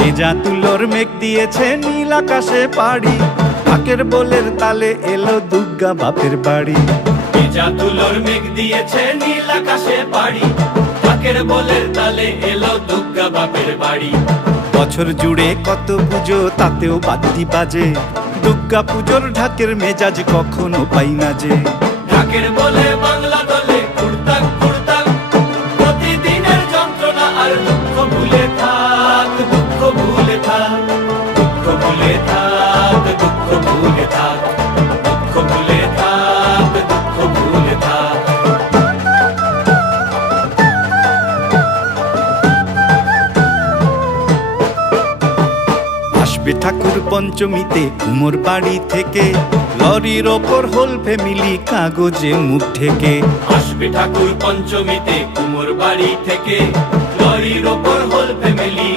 ভেজা তুলোর মেঘ দিয়েছে নীল আকাশে পাড়ি, ঢাকের বোলের তালে এলো দুর্গা বাপের বাড়ি। ভেজা তুলোর মেঘ দিয়েছে নীল আকাশে পাড়ি, ঢাকের বোলের তালে এলো দুর্গা বাপের বাড়ি। বছর জুড়ে কত পুজো তাতেও বাদ্যি বাজে, দুর্গা পুজোর ঢাকের মেজাজ কখনো পাই না যে। ঢাকের বলে বাংলা দলে কুড়তাক কুড়তাক, প্রতিদিনের যন্ত্রণা আর দুঃখ ভুলে থাক, দুঃখ ভুলে থাক, দুঃখ ভুলে থাক, দুঃখ ভুলে থাক, দুঃখ ভুলে থাক, দুঃখ ভুলে থাক। আসবে ঠাকুর পঞ্চমীতে কুমোর বাড়ি থেকে, লরির ওপর হোল ফ্যামিলি কাগজে মুখ ঢেকে। আসবে ঠাকুর পঞ্চমীতে কুমোর বাড়ি থেকে, লরির ওপর হোল ফ্যামিলি।